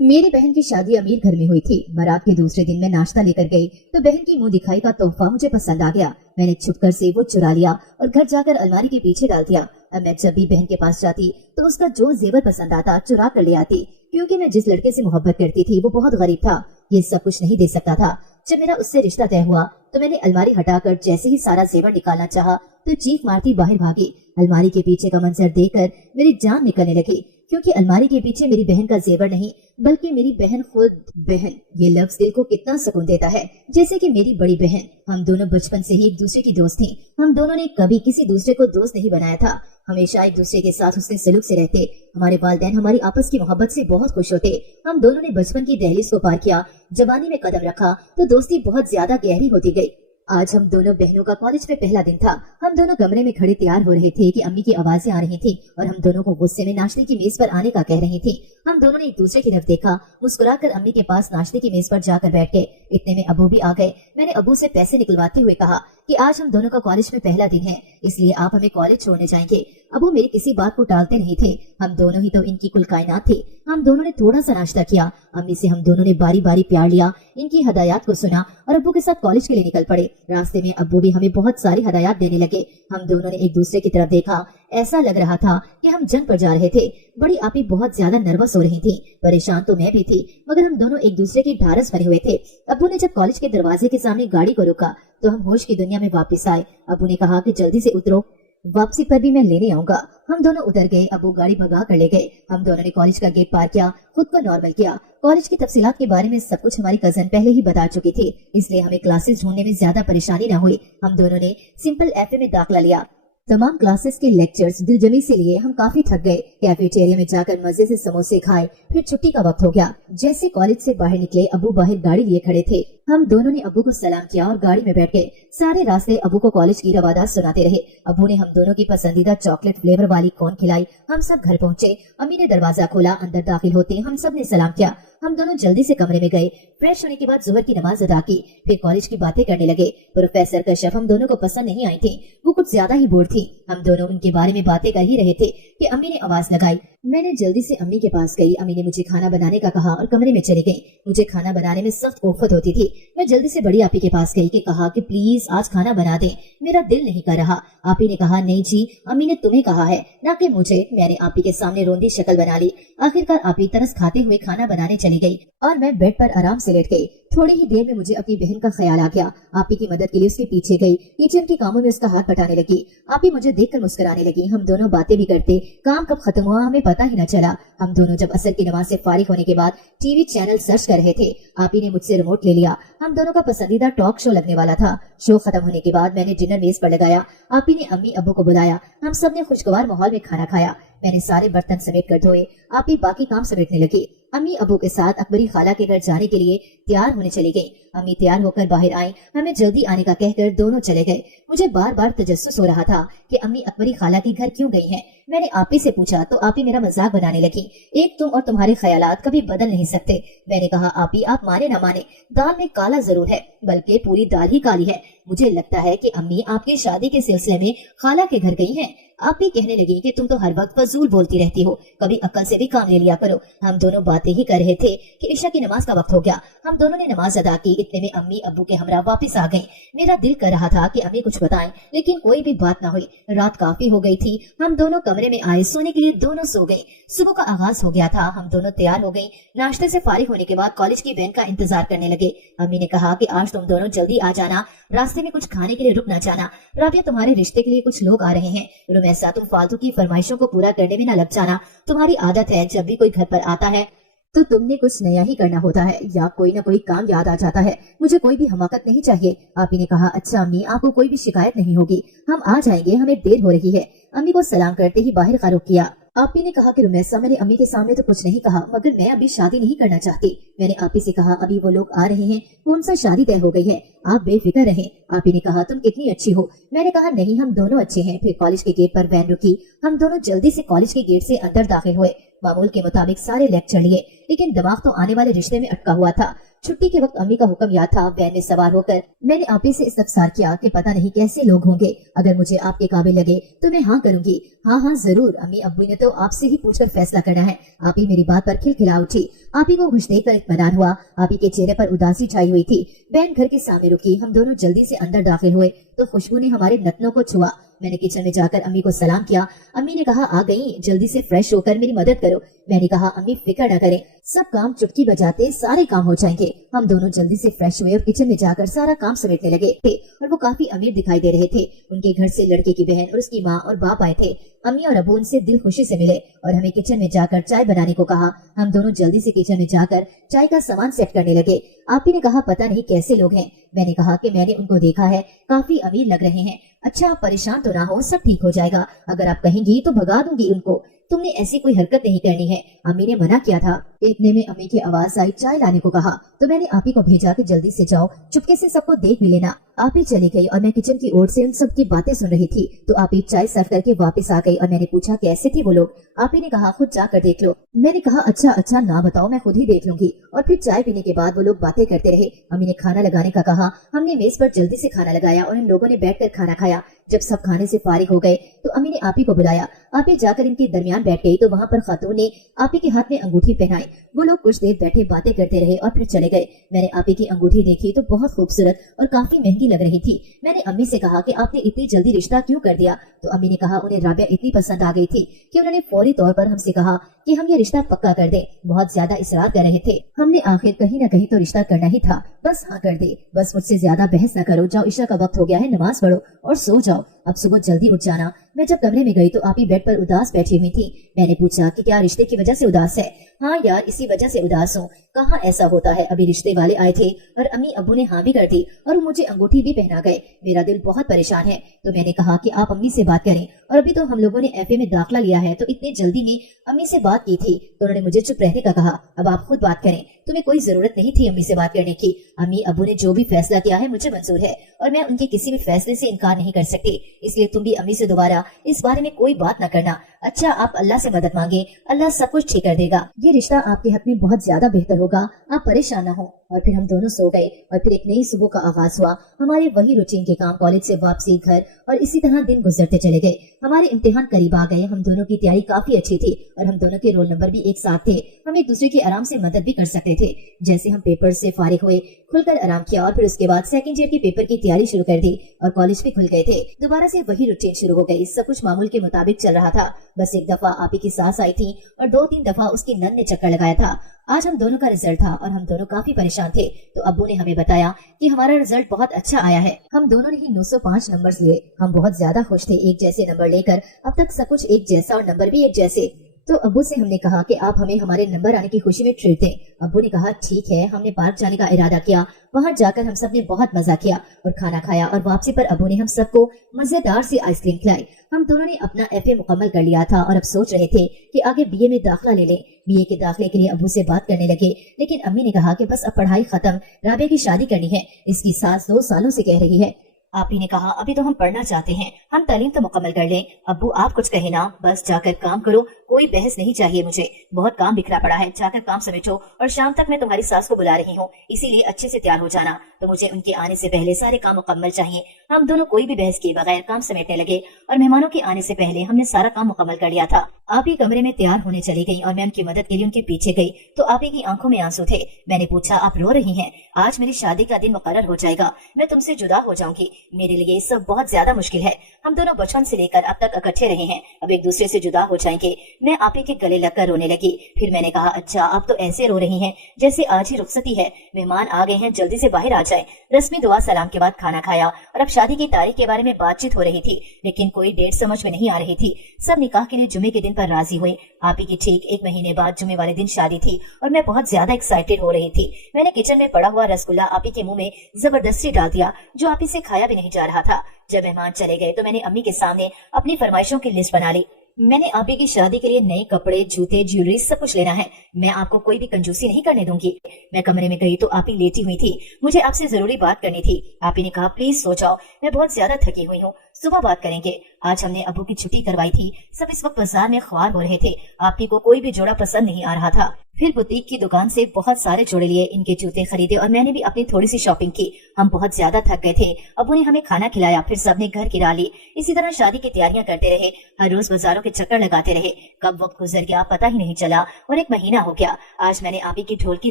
मेरी बहन की शादी अमीर घर में हुई थी। बारात के दूसरे दिन मैं नाश्ता लेकर गई तो बहन की मुंह दिखाई का तोहफा मुझे पसंद आ गया। मैंने छुपकर से वो चुरा लिया और घर जाकर अलमारी के पीछे डाल दिया। अब मैं जब भी बहन के पास जाती तो उसका जो जेवर पसंद आता चुरा कर ले आती, क्योंकि मैं जिस लड़के से मोहब्बत करती थी वो बहुत गरीब था, ये सब कुछ नहीं दे सकता था। जब मेरा उससे रिश्ता तय हुआ तो मैंने अलमारी हटाकर जैसे ही सारा जेवर निकालना चाहा तो चीख मारती बाहर भागी। अलमारी के पीछे का मंजर देखकर मेरी जान निकलने लगी, क्योंकि अलमारी के पीछे मेरी बहन का जेवर नहीं बल्कि मेरी बहन खुद। बहन, ये लफ्ज दिल को कितना सुकून देता है। जैसे कि मेरी बड़ी बहन, हम दोनों बचपन से ही एक दूसरे की दोस्त थी। हम दोनों ने कभी किसी दूसरे को दोस्त नहीं बनाया था, हमेशा एक दूसरे के साथ उसने सलूक से रहते। हमारे वालिदैन हमारी आपस की मोहब्बत से बहुत खुश होते। हम दोनों ने बचपन की दहलीज को पार किया, जवानी में कदम रखा तो दोस्ती बहुत ज्यादा गहरी होती गई। आज हम दोनों बहनों का कॉलेज में पहला दिन था। हम दोनों कमरे में खड़े तैयार हो रहे थे कि अम्मी की आवाजें आ रही थी और हम दोनों को गुस्से में नाश्ते की मेज पर आने का कह रही थी। हम दोनों ने एक दूसरे की तरफ देखा, मुस्कुराकर अम्मी के पास नाश्ते की मेज पर जाकर बैठ गए। इतने में अबू भी आ गए। मैंने अबू से पैसे निकलवाते हुए कहा कि आज हम दोनों का कॉलेज में पहला दिन है, इसलिए आप हमें कॉलेज छोड़ने जाएंगे। अबू मेरी किसी बात को टालते नहीं थे। हम दोनों ही तो इनकी कुल कायनात थे। हम दोनों ने थोड़ा सा नाश्ता किया, अम्मी से हम दोनों ने बारी बारी प्यार लिया, इनकी हदायत को सुना और अब्बू के साथ कॉलेज के लिए निकल पड़े। रास्ते में अब्बू भी हमें बहुत सारी हदायत देने लगे। हम दोनों ने एक दूसरे की तरफ देखा, ऐसा लग रहा था कि हम जंग पर जा रहे थे। बड़ी आपी बहुत ज्यादा नर्वस हो रही थी, परेशान तो मैं भी थी, मगर हम दोनों एक दूसरे की ढारस बने हुए थे। अब्बू ने जब कॉलेज के दरवाजे के सामने गाड़ी को रोका तो हम होश की दुनिया में वापस आए। अब्बू ने कहा कि जल्दी से उतरो, वापसी पर भी मैं लेने आऊंगा। हम दोनों उतर गए। अब्बू गाड़ी भगा कर ले गए। हम दोनों ने कॉलेज का गेट पार किया, खुद को नॉर्मल किया। कॉलेज की तफसीलात के बारे में सब कुछ हमारी कजन पहले ही बता चुकी थी, इसलिए हमें क्लासेस ढूंढने में ज्यादा परेशानी न हुई। हम दोनों ने सिंपल एफए में दाखिला लिया। तमाम क्लासेस के लेक्चर्स दिलजमी से लिए हम काफी थक गए। कैफेटेरिया में जाकर मजे से समोसे खाए, फिर छुट्टी का वक्त हो गया। जैसे कॉलेज से बाहर निकले, अबू बाहर गाड़ी लिए खड़े थे। हम दोनों ने अबू को सलाम किया और गाड़ी में बैठ गए। सारे रास्ते अबू को कॉलेज की रवादात सुनाते रहे। अबू ने हम दोनों की पसंदीदा चॉकलेट फ्लेवर वाली कोन खिलाई। हम सब घर पहुँचे। अम्मी ने दरवाजा खोला, अंदर दाखिल होते हम सब ने सलाम किया। हम दोनों जल्दी से कमरे में गए। फ्रेश होने के बाद जोहर की नमाज अदा की, फिर कॉलेज की बातें करने लगे। प्रोफेसर कश्यप हम दोनों को पसंद नहीं आई थी, वो कुछ ज्यादा ही बोर थी। हम दोनों उनके बारे में बातें कर ही रहे थे कि अम्मी ने आवाज लगाई। मैंने जल्दी से अम्मी के पास गई। अम्मी ने मुझे खाना बनाने का कहा और कमरे में चली गई। मुझे खाना बनाने में सख्त कोफत होती थी। मैं जल्दी से बड़ी आपी के पास गई कि कहा कि प्लीज आज खाना बना दे, मेरा दिल नहीं कर रहा। आपी ने कहा नहीं जी, अम्मी ने तुम्हें कहा है ना कि मुझे। मैंने आपी के सामने रोंदी शक्ल बना ली। आखिरकार आपी तरस खाते हुए खाना बनाने चली गई और मैं बेड पर आराम से लेट गई। थोड़ी ही देर में मुझे अपनी बहन का ख्याल आ गया। आपी की मदद के लिए उसके पीछे गई। किचन के कामों में उसका हाथ बटाने लगी। आपी मुझे देखकर मुस्कुराने लगी। हम दोनों बातें भी करते, काम कब खत्म हुआ हमें पता ही न चला। हम दोनों जब असर की नमाज से फारिग होने के बाद टीवी चैनल सर्च कर रहे थे, आपी ने मुझसे रिमोट ले लिया। हम दोनों का पसंदीदा टॉक शो लगने वाला था। शो खत्म होने के बाद मैंने डिनर मेज पर लगाया। आपी ने अम्मी अब्बू को बुलाया। हम सब ने खुशगवार माहौल में खाना खाया। मैंने सारे बर्तन समेट कर धोए। आपी बाकी काम समेटने लगी। अम्मी अबू के साथ अकबरी खाला के घर जाने के लिए तैयार होने चली गई। अम्मी तैयार होकर बाहर आई। हमें जल्दी आने का कहकर दोनों चले गए। मुझे बार बार तजस्सुस हो रहा था कि अम्मी अकबरी खाला के घर क्यों गई हैं। मैंने आपी से पूछा तो आपी मेरा मजाक बनाने लगी। एक तुम और तुम्हारे ख्यालात कभी बदल नहीं सकते। मैंने कहा आपी आप माने ना माने, दाल में काला जरूर है, बल्कि पूरी दाल ही काली है। मुझे लगता है कि अम्मी आपकी शादी के सिलसिले में खाला के घर गई हैं। आप भी कहने लगी कि तुम तो हर वक्त फजूल बोलती रहती हो, कभी अक्ल से भी काम ले लिया करो। हम दोनों बातें ही कर रहे थे कि इशा की नमाज का वक्त हो गया। हम दोनों ने नमाज अदा की। इतने में अम्मी अब्बू के हमरा वापस आ गए। मेरा दिल कर रहा था कि अम्मी कुछ बताएं, लेकिन कोई भी बात ना हुई। रात काफी हो गई थी। हम दोनों कमरे में आए। सोने के लिए दोनों सो गए। सुबह का आगाज हो गया था। हम दोनों तैयार हो गई। नाश्ते से फारिग होने के बाद कॉलेज की वैन का इंतजार करने लगे। अम्मी ने कहा कि आज तुम दोनों जल्दी आ जाना, रास्ते में कुछ खाने के लिए रुक ना जाना। राबिया तुम्हारे रिश्ते के लिए कुछ लोग आ रहे हैं। रुमैसा तुम फालतू की फरमाइशों को पूरा करने में न लग जाना। तुम्हारी आदत है जब भी कोई घर पर आता है तो तुमने कुछ नया ही करना होता है या कोई न कोई काम याद आ जाता है। मुझे कोई भी हमाकत नहीं चाहिए। आपी ने कहा अच्छा अम्मी आपको कोई भी शिकायत नहीं होगी, हम आ जाएंगे, हमें देर हो रही है। अम्मी को सलाम करते ही बाहर का रुख किया। आपी ने कहा कि रुमैसा मैंने अम्मी के सामने तो कुछ नहीं कहा, मगर मैं अभी शादी नहीं करना चाहती। मैंने आपी से कहा अभी वो लोग आ रहे हैं, उनसे शादी तय हो गई है, आप बेफिक्र रहें। आपी ने कहा तुम कितनी अच्छी हो। मैंने कहा नहीं हम दोनों अच्छे हैं। फिर कॉलेज के गेट पर वैन रुकी। हम दोनों जल्दी से कॉलेज के गेट से अंदर दाखिल हुए। मामूल के मुताबिक सारे लेक्चर लिए, लेकिन दिमाग तो आने वाले रिश्ते में अटका हुआ था। छुट्टी के वक्त अम्मी का हुक्म याद था। वैन में सवार होकर मैंने आपी से इस्तफसार किया कि पता नहीं कैसे लोग होंगे, अगर मुझे आपके काबिल लगे तो मैं हाँ करूंगी। हाँ हाँ जरूर, अम्मी अब्बू ने तो आपसे ही पूछकर फैसला करना है। आपी मेरी बात पर खिलखिला उठी। आपी को खुश देखकर इत्मीनान हुआ। आपी के चेहरे पर उदासी छाई हुई थी। वैन घर के सामने रुकी। हम दोनों जल्दी से अंदर दाखिल हुए तो खुशबू ने हमारे नथनों को छुआ। मैंने किचन में जाकर अम्मी को सलाम किया। अम्मी ने कहा आ गई, जल्दी से फ्रेश होकर मेरी मदद करो। मैंने कहा अम्मी फिक्र न करें, सब काम चुटकी बजाते सारे काम हो जाएंगे। हम दोनों जल्दी से फ्रेश हुए और किचन में जाकर सारा काम समेटने लगे थे और वो काफी अमीर दिखाई दे रहे थे। उनके घर से लड़के की बहन और उसकी माँ और बाप आए थे। अम्मी और अबू उनसे दिल खुशी से मिले और हमें किचन में जाकर चाय बनाने को कहा। हम दोनों जल्दी से किचन में जाकर चाय का सामान सेट करने लगे। आपी ने कहा पता नहीं कैसे लोग हैं। मैंने कहा कि मैंने उनको देखा है, काफी अमीर लग रहे हैं। अच्छा आप परेशान तो ना हो, सब ठीक हो जाएगा। अगर आप कहेंगी तो भगा दूंगी उनको, तुमने ऐसी कोई हरकत नहीं करनी है। अम्मी ने मना किया था। इतने में अम्मी की आवाज आई, चाय लाने को कहा। तो मैंने आपी को भेजा कि जल्दी से जाओ, चुपके से सबको देख भी लेना। आपी चली गई और मैं किचन की ओर से उन सब की बातें सुन रही थी। तो आपी चाय सर्व करके वापस आ गई और मैंने पूछा कैसे थे वो लोग। आपी ने कहा खुद जाकर देख लो। मैंने कहा अच्छा अच्छा ना बताओ, मैं खुद ही देख लूंगी। और फिर चाय पीने के बाद वो लोग बातें करते रहे। अम्मी ने खाना लगाने का कहा। हमने मेज पर जल्दी से खाना लगाया और इन लोगों ने बैठकर खाना खाया। जब सब खाने से फारिग हो गए तो अम्मी ने आपी को बुलाया। आपी जाकर इनके दरमियान बैठ गई तो वहाँ पर खातून ने आपी के हाथ में अंगूठी पहनाई। वो लोग कुछ देर बैठे बातें करते रहे और फिर चले गए। मैंने आपी की अंगूठी देखी तो बहुत खूबसूरत और काफी महंगी लग रही थी। मैंने अम्मी से कहा कि आपने इतनी जल्दी रिश्ता क्यों कर दिया। तो अम्मी ने कहा उन्हें राबिया इतनी पसंद आ गई थी कि उन्होंने फौरी तौर पर हमसे कहा कि हम ये रिश्ता पक्का कर दें। बहुत ज्यादा इसरार कर रहे थे। हमने आखिर कहीं न कहीं तो रिश्ता करना ही था। बस हाँ कर दे, बस मुझसे ज्यादा बहस न करो। जाओ इशा का वक्त हो गया है, नमाज पढ़ो और सो जाओ। अब सुबह जल्दी उठ जाना। मैं जब कमरे में गई तो आपी बेड पर उदास बैठी हुई थी। मैंने पूछा कि क्या रिश्ते की वजह से उदास है। हाँ यार इसी वजह से उदास हूँ। कहाँ ऐसा होता है, अभी रिश्ते वाले आए थे और अम्मी अब्बू ने हाँ भी कर दी और मुझे अंगूठी भी पहना गए। मेरा दिल बहुत परेशान है। तो मैंने कहा कि आप अम्मी से बात करें और अभी तो हम लोगों ने एफए में दाखिला लिया है तो इतनी जल्दी में अम्मी से बात की थी तो उन्होंने मुझे चुप रहने का कहा। अब आप खुद बात करें, तुम्हें कोई जरूरत नहीं थी अम्मी से बात करने की। अम्मी अब्बू ने जो भी फैसला किया है मुझे मंजूर है और मैं उनके किसी भी फैसले से इनकार नहीं कर सकती। इसलिए तुम भी अम्मी से दोबारा इस बारे में कोई बात न करना। अच्छा आप अल्लाह से मदद मांगे, अल्लाह सब कुछ ठीक कर देगा। ये रिश्ता आपके हक में बहुत ज्यादा बेहतर होगा, आप परेशान न हो। और फिर हम दोनों सो गए और फिर एक नई सुबह का आगाज हुआ। हमारे वही रूटीन के काम, कॉलेज से वापसी, घर और इसी तरह दिन गुजरते चले गए। हमारे इम्तिहान करीब आ गए। हम दोनों की तैयारी काफी अच्छी थी और हम दोनों के रोल नंबर भी एक साथ थे। हम एक दूसरे की आराम से मदद भी कर सकते थे। जैसे हम पेपर से फारिग हुए, खुलकर आराम किया और फिर उसके बाद सेकंड ईयर की पेपर की तैयारी शुरू कर दी और कॉलेज भी खुल गए थे। दोबारा से वही रूटीन शुरू हो गई। सब कुछ मामूल के मुताबिक चल रहा था। बस एक दफा आपी की सास आई थी और 2-3 दफा उसकी नन ने चक्कर लगाया था। आज हम दोनों का रिजल्ट था और हम दोनों काफी परेशान थे। तो अब्बू ने हमें बताया कि हमारा रिजल्ट बहुत अच्छा आया है। हम दोनों ने ही 905 नंबर लिए। हम बहुत ज्यादा खुश थे। एक जैसे नंबर लेकर अब तक सब कुछ एक जैसा और नंबर भी एक जैसे। तो अब्बू से हमने कहा कि आप हमें हमारे नंबर आने की खुशी में ट्रीट दें। अब्बू ने कहा ठीक है। हमने पार्क जाने का इरादा किया। वहां जाकर हम सब ने बहुत मजा किया और खाना खाया और वापसी पर अब्बू ने हम सबको मजेदार सी आइसक्रीम खिलाई। हम दोनों ने अपना एफए मुकम्मल कर लिया था और अब सोच रहे थे कि आगे बीए में दाखिला ले लें। बीए के दाखिले के लिए अब्बू से बात करने लगे, लेकिन अम्मी ने कहा कि बस अब पढ़ाई खत्म, राबिया की शादी करनी है। इसकी सास 2 सालों से कह रही है। आपी ने कहा अभी तो हम पढ़ना चाहते हैं, हम तालीम तो मुकम्मल कर लें। अब्बू आप कुछ कहे ना, बस जाकर काम करो, कोई बहस नहीं चाहिए मुझे। बहुत काम बिखरा पड़ा है, जाकर काम समेटो और शाम तक मैं तुम्हारी सास को बुला रही हूँ, इसीलिए अच्छे से तैयार हो जाना। तो मुझे उनके आने से पहले सारे काम मुकम्मल चाहिए। हम दोनों कोई भी बहस किए बगैर काम समेटने लगे और मेहमानों के आने से पहले हमने सारा काम मुकम्मल कर लिया था। आपी कमरे में तैयार होने चली गई और मैं उनकी मदद के लिए उनके पीछे गई तो आपी की आंखों में आंसू थे। मैंने पूछा आप रो रही हैं? आज मेरी शादी का दिन मुकर्रर हो जाएगा, मैं तुमसे जुदा हो जाऊंगी। मेरे लिए सब बहुत ज्यादा मुश्किल है। हम दोनों बचपन से लेकर अब तक इकट्ठे रहे हैं, अब एक दूसरे से जुदा हो जाएंगे। मैं आपी के गले लगकर रोने लगी। फिर मैंने कहा अच्छा आप तो ऐसे रो रही हैं जैसे आज ही रुखसती है, मेहमान आ गए हैं, जल्दी से बाहर आ जाए। रस्मी दुआ सलाम के बाद खाना खाया और अब शादी की तारीख के बारे में बातचीत हो रही थी, लेकिन कोई डेट समझ में नहीं आ रही थी। सब निकाह के लिए जुमे के दिन पर राजी हुए। आपी की ठीक 1 महीने बाद जुमे वाले दिन शादी थी और मैं बहुत ज्यादा एक्साइटेड हो रही थी। मैंने किचन में पड़ा हुआ रसगुल्ला आपी के मुंह में जबरदस्ती डाल दिया, जो आपी से खाया भी नहीं जा रहा था। जब मेहमान चले गए तो मैंने अम्मी के सामने अपनी फरमाइशों की लिस्ट बना ली। मैंने आपी की शादी के लिए नए कपड़े, जूते, ज्वेलरी सब कुछ लेना है। मैं आपको कोई भी कंजूसी नहीं करने दूंगी। मैं कमरे में गई तो आपी लेटी हुई थी। मुझे आपसे जरूरी बात करनी थी। आपी ने कहा प्लीज सो जाओ, मैं बहुत ज्यादा थकी हुई हूँ, सुबह बात करेंगे। आज हमने अब्बू की छुट्टी करवाई थी। सब इस वक्त बाजार में ख्वार हो रहे थे। आपी को कोई भी जोड़ा पसंद नहीं आ रहा था। फिर बुटीक की दुकान से बहुत सारे जोड़े लिए, इनके जूते खरीदे और मैंने भी अपनी थोड़ी सी शॉपिंग की। हम बहुत ज्यादा थक गए थे। अब्बू ने हमें खाना खिलाया, फिर सबने घर गिरा ली। इसी तरह शादी की तैयारियां करते रहे। हर रोज बाजारों के चक्कर लगाते रहे। कब वक्त गुजर गया पता ही नहीं चला और 1 महीना हो गया। आज मैंने आपी की ढोलकी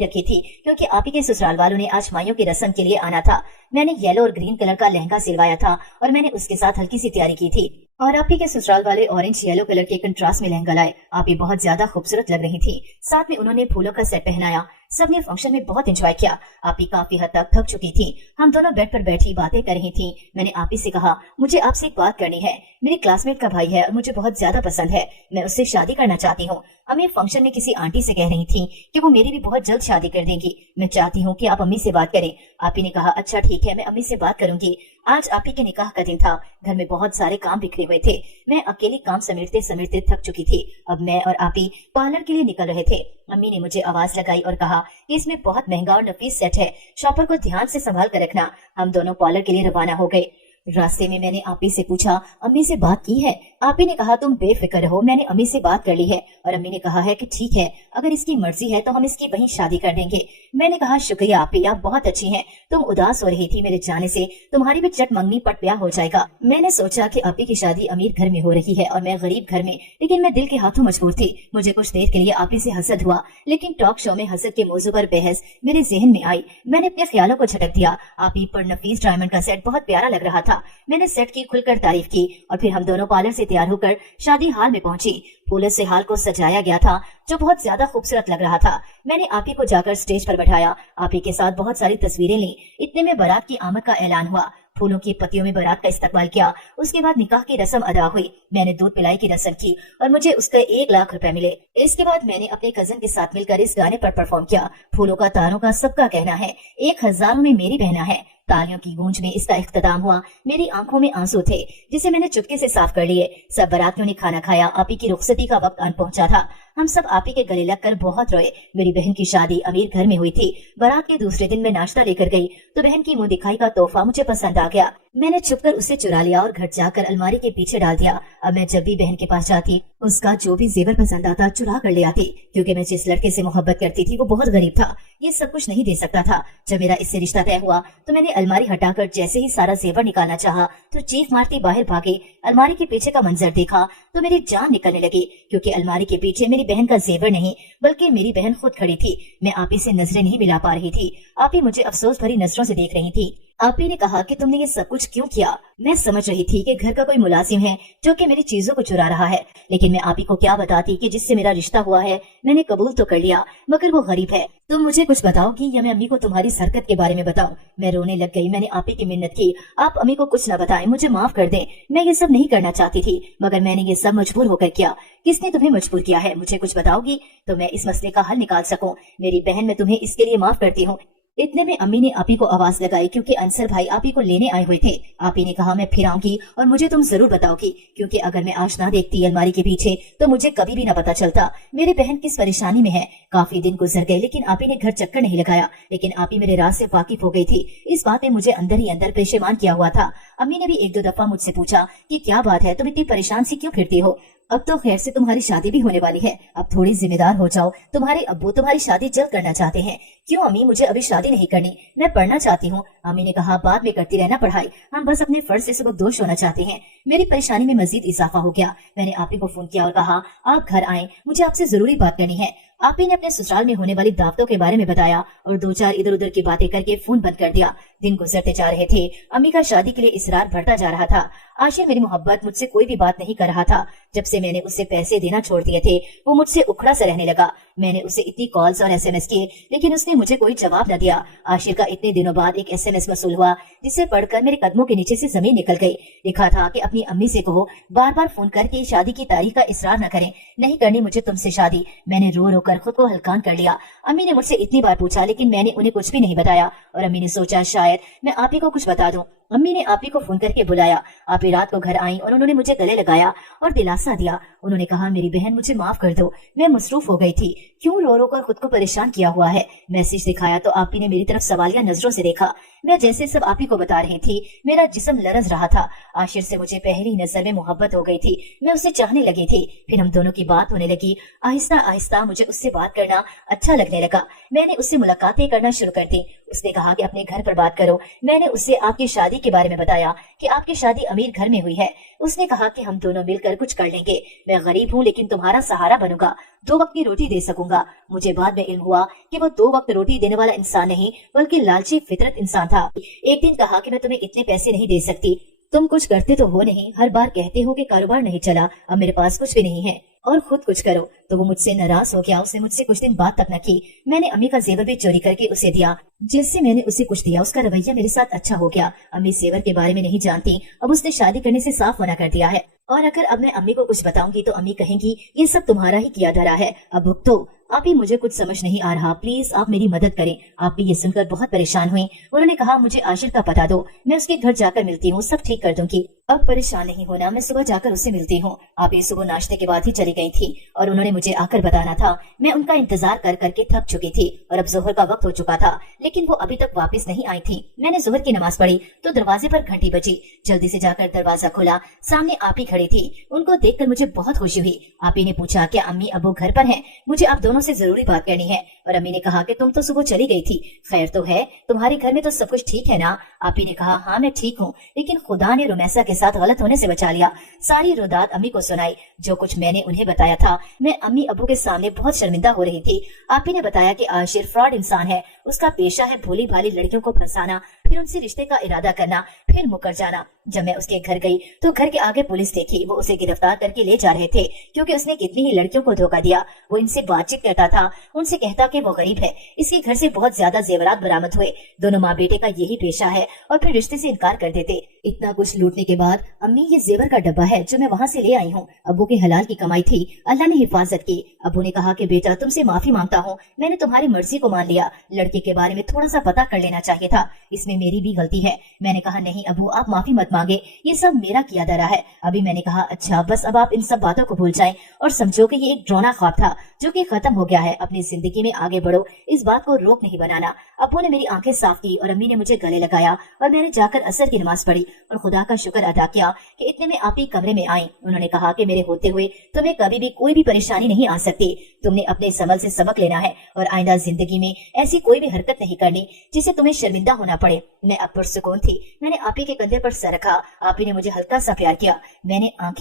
रखी थी क्योंकि आपी के ससुराल वालों ने आज माइयों की रस्म के लिए आना था। मैंने येलो और ग्रीन कलर का लहंगा सिलवाया था और मैंने उसके साथ हल्की सी तैयारी की थी और आपी के ससुराल वाले ऑरेंज येलो कलर के कंट्रास्ट में लहंगा लाए। आपी बहुत ज्यादा खूबसूरत लग रही थी। साथ में उन्होंने फूलों का सेट पहनाया। सबने फंक्शन में बहुत एंजॉय किया। आपी काफी हद तक थक चुकी थी। हम दोनों बेड पर बैठी बातें कर रही थी। मैंने आपी से कहा, मुझे आपसे एक बात करनी है। मेरे क्लासमेट का भाई है और मुझे बहुत ज्यादा पसंद है। मैं उससे शादी करना चाहती हूँ। अम्मी फंक्शन में किसी आंटी से कह रही थी कि वो मेरी भी बहुत जल्द शादी कर देंगी। मैं चाहती हूँ कि आप अम्मी से बात करें। आपी ने कहा, अच्छा ठीक है, मैं अम्मी से बात करूंगी। आज आपी के निकाह का दिन था। घर में बहुत सारे काम बिखरे हुए थे। मैं अकेली काम समेटते समेटते थक चुकी थी। अब मैं और आपी पार्लर के लिए निकल रहे थे। अम्मी ने मुझे आवाज लगाई और कहा कि इसमें बहुत महंगा और नफीस सेट है, शॉपर को ध्यान से संभाल कर रखना। हम दोनों पार्लर के लिए रवाना हो गए। रास्ते में मैंने आपी से पूछा, अम्मी से बात की है? आपी ने कहा, तुम बेफिक्र रहो, मैंने अम्मी से बात कर ली है और अम्मी ने कहा है कि ठीक है, अगर इसकी मर्जी है तो हम इसकी वहीं शादी कर देंगे। मैंने कहा, शुक्रिया आपी, आप बहुत अच्छी हैं। तुम उदास हो रही थी मेरे जाने से, तुम्हारी भी चट मंगनी पट ब्याह हो जाएगा। मैंने सोचा कि आपी की शादी अमीर घर में हो रही है और मैं गरीब घर में, लेकिन मैं दिल के हाथों मजबूर थी। मुझे कुछ देर के लिए आपी से हसद हुआ, लेकिन टॉक शो में हसद के मौजू पर बहस मेरे जहन में आई। मैंने अपने ख्यालों को झटक दिया। आपी पर नफीस डायमंड का सेट बहुत प्यारा लग रहा था। मैंने सेट की खुलकर तारीफ की और फिर हम दोनों पार्लर से तैयार होकर शादी हाल में पहुंची। फूलों से हाल को सजाया गया था जो बहुत ज्यादा खूबसूरत लग रहा था। मैंने आपी को जाकर स्टेज पर बैठाया। आपी के साथ बहुत सारी तस्वीरें ली। इतने में बारात की आमद का ऐलान हुआ। फूलों की पत्तियों में बारात का इस्तकबाल किया। उसके बाद निकाह की रस्म अदा हुई। मैंने दूध पिलाई की रस्म की और मुझे उसका 1 लाख रुपए मिले। इसके बाद मैंने अपने कजन के साथ मिलकर इस गाने पर परफॉर्म किया। फूलों का तारों का सबका कहना है, 1000 में मेरी बहना है। तालियों की गूंज में इसका इख्तिताम हुआ। मेरी आंखों में आंसू थे जिसे मैंने चुपके से साफ कर लिए। सब बारातियों ने खाना खाया। आपी की रुखसती का वक्त आन पहुंचा था। हम सब आपी के गले लगकर बहुत रोए। मेरी बहन की शादी अमीर घर में हुई थी। बारात के दूसरे दिन मैं नाश्ता लेकर गई तो बहन की मुंह दिखाई का तोहफा मुझे पसंद आ गया। मैंने छुपकर उसे चुरा लिया और घर जाकर अलमारी के पीछे डाल दिया। अब मैं जब भी बहन के पास जाती, उसका जो भी जेवर पसंद आता चुरा कर ले आती, क्योंकि मैं जिस लड़के से मोहब्बत करती थी वो बहुत गरीब था। ये सब कुछ नहीं दे सकता था। जब मेरा इससे रिश्ता तय हुआ तो मैंने अलमारी हटाकर जैसे ही सारा जेवर निकालना चाहा तो चीख मारती बाहर भागे। अलमारी के पीछे का मंजर देखा तो मेरी जान निकलने लगी, क्योंकि अलमारी के पीछे मेरी बहन का जेवर नहीं बल्कि मेरी बहन खुद खड़ी थी। मैं आपी से नजरें नहीं मिला पा रही थी। आपी मुझे अफसोस भरी नजरों से देख रही थी। आपी ने कहा कि तुमने ये सब कुछ क्यों किया? मैं समझ रही थी कि घर का कोई मुलाजिम है जो कि मेरी चीजों को चुरा रहा है, लेकिन मैं आपी को क्या बताती कि जिससे मेरा रिश्ता हुआ है मैंने कबूल तो कर लिया, मगर वो गरीब है। तुम मुझे कुछ बताओगी या मैं अम्मी को तुम्हारी इस हरकत के बारे में बताऊं? मैं रोने लग गई। मैंने आपी की मिन्नत की, आप अम्मी को कुछ न बताएं, मुझे माफ कर दें। मैं ये सब नहीं करना चाहती थी, मगर मैंने ये सब मजबूर होकर किया। किसने तुम्हें मजबूर किया है? मुझे कुछ बताओगी तो मैं इस मसले का हल निकाल सकूं। मेरी बहन, मैं तुम्हें इसके लिए माफ करती हूँ। इतने में अम्मी ने आपी को आवाज लगाई, क्योंकि अंसर भाई आपी को लेने आए हुए थे। आपी ने कहा, मैं फिर आऊंगी और मुझे तुम जरूर बताओगी, क्योंकि अगर मैं आज ना देखती अलमारी के पीछे तो मुझे कभी भी ना पता चलता मेरी बहन किस परेशानी में है। काफी दिन गुजर गए लेकिन आपी ने घर चक्कर नहीं लगाया, लेकिन आपी मेरे राज से वाकिफ हो गई थी। इस बात ने मुझे अंदर ही अंदर परेशान किया हुआ था। अम्मी ने भी 1-2 दफा मुझसे पूछा कि क्या बात है, तुम इतनी परेशान सी क्यों फिरती हो? अब तो खैर से तुम्हारी शादी भी होने वाली है, अब थोड़ी जिम्मेदार हो जाओ। तुम्हारे अब्बू तुम्हारी शादी जल्द करना चाहते हैं। क्यों अम्मी, मुझे अभी शादी नहीं करनी, मैं पढ़ना चाहती हूँ। अम्मी ने कहा, बाद में करती रहना पढ़ाई, हम बस अपने फर्ज से सुबकदोश होना चाहते हैं। मेरी परेशानी में मजीद इजाफा हो गया। मैंने आपी को फोन किया और कहा, आप घर आए, मुझे आपसे जरूरी बात करनी है। आपी ने अपने ससुराल में होने वाली दावतों के बारे में बताया और 2-4 इधर उधर की बातें करके फोन बंद कर दिया। दिन गुजरते जा रहे थे। अम्मी का शादी के लिए इसरार बढ़ता जा रहा था। आशिर मेरी मोहब्बत मुझसे कोई भी बात नहीं कर रहा था। जब से मैंने उसे पैसे देना छोड़ दिए थे वो मुझसे उखड़ा सा रहने लगा। मैंने उसे इतनी कॉल्स और SMS किए लेकिन उसने मुझे कोई जवाब न दिया। आशिर का इतने दिनों बाद एक SMS मसूल हुआ जिसे पढ़कर मेरे कदमों के नीचे से जमीन निकल गई। लिखा था कि अपनी अम्मी से कहो बार बार फोन करके शादी की तारीख का इसरार न करें, नहीं करनी मुझे तुमसे शादी। मैंने रो रो कर खुद को हल्कान कर लिया। अम्मी ने मुझसे इतनी बार पूछा लेकिन मैंने उन्हें कुछ भी नहीं बताया और अम्मी ने सोचा शायद मैं आपी को कुछ बता दूं। अम्मी ने आपी को फोन करके बुलाया। आपी रात को घर आई और उन्होंने मुझे गले लगाया और दिलासा दिया उन्होंने कहा, मेरी बहन मुझे माफ कर दो, मैं मसरूफ हो गई थी, क्यों रो रो कर खुद को परेशान किया हुआ है। मैसेज दिखाया तो आपी ने मेरी तरफ सवालिया नजरों से देखा। मैं जैसे सब आपी को बता रही थी, मेरा जिस्म लरज रहा था। आशिर से मुझे पहली नजर में मोहब्बत हो गई थी, मैं उसे चाहने लगी थी। फिर हम दोनों की बात होने लगी। आहिस्ता आहिस्ता मुझे उससे बात करना अच्छा लगने लगा। मैंने उससे मुलाकातें करना शुरू कर दी। उसने कहा कि अपने घर पर बात करो। मैंने उससे आपकी शादी के बारे में बताया कि आपकी शादी अमीर घर में हुई है। उसने कहा कि हम दोनों मिलकर कुछ कर लेंगे। मैं गरीब हूँ लेकिन तुम्हारा सहारा बनूंगा, 2 वक्त की रोटी दे सकूंगा। मुझे बाद में इल्म हुआ कि वो 2 वक्त रोटी देने वाला इंसान नहीं बल्कि लालची फितरत इंसान था। एक दिन कहा कि मैं तुम्हें इतने पैसे नहीं दे सकती, तुम कुछ करते तो हो नहीं, हर बार कहते हो कि कारोबार नहीं चला, अब मेरे पास कुछ भी नहीं है और खुद कुछ करो। तो वो मुझसे नाराज हो गया। उसने मुझसे कुछ दिन बात तक न की। मैंने अम्मी का जेवर भी चोरी करके उसे दिया। जिससे मैंने उसे कुछ दिया उसका रवैया मेरे साथ अच्छा हो गया। अम्मी जेवर के बारे में नहीं जानती, अब उसने शादी करने से साफ मना कर दिया है। और अगर अब मैं अम्मी को कुछ बताऊंगी तो अम्मी कहेंगी ये सब तुम्हारा ही किया धरा है। अब भुगतो। आप ही, मुझे कुछ समझ नहीं आ रहा, प्लीज आप मेरी मदद करें। आप भी ये सुनकर बहुत परेशान हुई। उन्होंने कहा, मुझे आशिर का पता दो, मैं उसके घर जाकर मिलती हूँ, सब ठीक कर दूंगी। अब परेशान नहीं होना, मैं सुबह जाकर उससे मिलती हूँ। आप ये सुबह नाश्ते के बाद ही चली गई थी और उन्होंने मुझे आकर बताना था। मैं उनका इंतजार कर करके थक चुकी थी और अब जोहर का वक्त हो चुका था, लेकिन वो अभी तक वापस नहीं आई थी। मैंने जोहर की नमाज पढ़ी तो दरवाजे पर घंटी बजी। जल्दी से जाकर दरवाजा खोला, सामने आपी खड़ी थी। उनको देखकर मुझे बहुत खुशी हुई। आपी ने पूछा, क्या अम्मी अबू घर पर हैं? मुझे आप दोनों से जरूरी बात करनी है। और अम्मी ने कहा कि तुम तो सुबह चली गई थी, खैर तो है, तुम्हारे घर में तो सब कुछ ठीक है ना? आपी ने कहा, हाँ मैं ठीक हूँ, लेकिन खुदा ने रुमैसा के साथ गलत होने से बचा लिया। सारी रुदात अम्मी को सुनाई, जो कुछ मैंने उन्हें बताया था। मैं अम्मी अबू के सामने बहुत शर्मिंदा हो रही थी। आपी ने बताया कि आशिर फ्रॉड इंसान है, उसका पेशा है भोली भाली लड़कियों को फंसाना, फिर उनसे रिश्ते का इरादा करना, फिर मुकर जाना। जब मैं उसके घर गई तो घर के आगे पुलिस देखी, वो उसे गिरफ्तार करके ले जा रहे थे, क्योंकि उसने कितनी ही लड़कियों को धोखा दिया। वो इनसे बातचीत करता था, उनसे कहता कि वो गरीब है। इसके घर से बहुत ज्यादा जेवरात बरामद हुए। दोनों माँ बेटे का यही पेशा है और फिर रिश्ते से इनकार कर देते। इतना कुछ लूटने के बाद, अम्मी ये जेवर का डब्बा है जो मैं वहाँ से ले आई हूँ, अब्बू की हलाल की कमाई थी, अल्लाह ने हिफाजत की। अब्बू ने कहा कि बेटा तुमसे माफी मांगता हूँ, मैंने तुम्हारी मर्जी को मान लिया, लड़के के बारे में थोड़ा सा पता कर लेना चाहिए था, इसमें मेरी भी गलती है। मैंने कहा, नहीं अब्बू आप माफी मत मांगे, ये सब मेरा किया धरा है। अभी मैंने कहा, अच्छा बस अब आप इन सब बातों को भूल जाएं और समझो कि ये एक ड्रोना ख्वाब था जो कि खत्म हो गया है। अपनी जिंदगी में आगे बढ़ो, इस बात को रोक नहीं बनाना। अब्बू ने मेरी आंखें साफ की और अम्मी ने मुझे गले लगाया और मैंने जाकर असर की नमाज पढ़ी और खुदा का शुक्र अदा किया कि इतने में आप ही कमरे में आई। उन्होंने कहा कि मेरे होते हुए तुम्हें कभी भी कोई भी परेशानी नहीं आ सकती। तुमने अपने इस अमल से सबक लेना है और आइंदा जिंदगी में ऐसी कोई भी हरकत नहीं करनी जिससे तुम्हें शर्मिंदा होना पड़े। मैं अब पुरसुकून थी। मैंने आप ही के कंधे पर सर रखा। आप ही ने मुझे हल्का सा प्यार किया। मैंने आंखें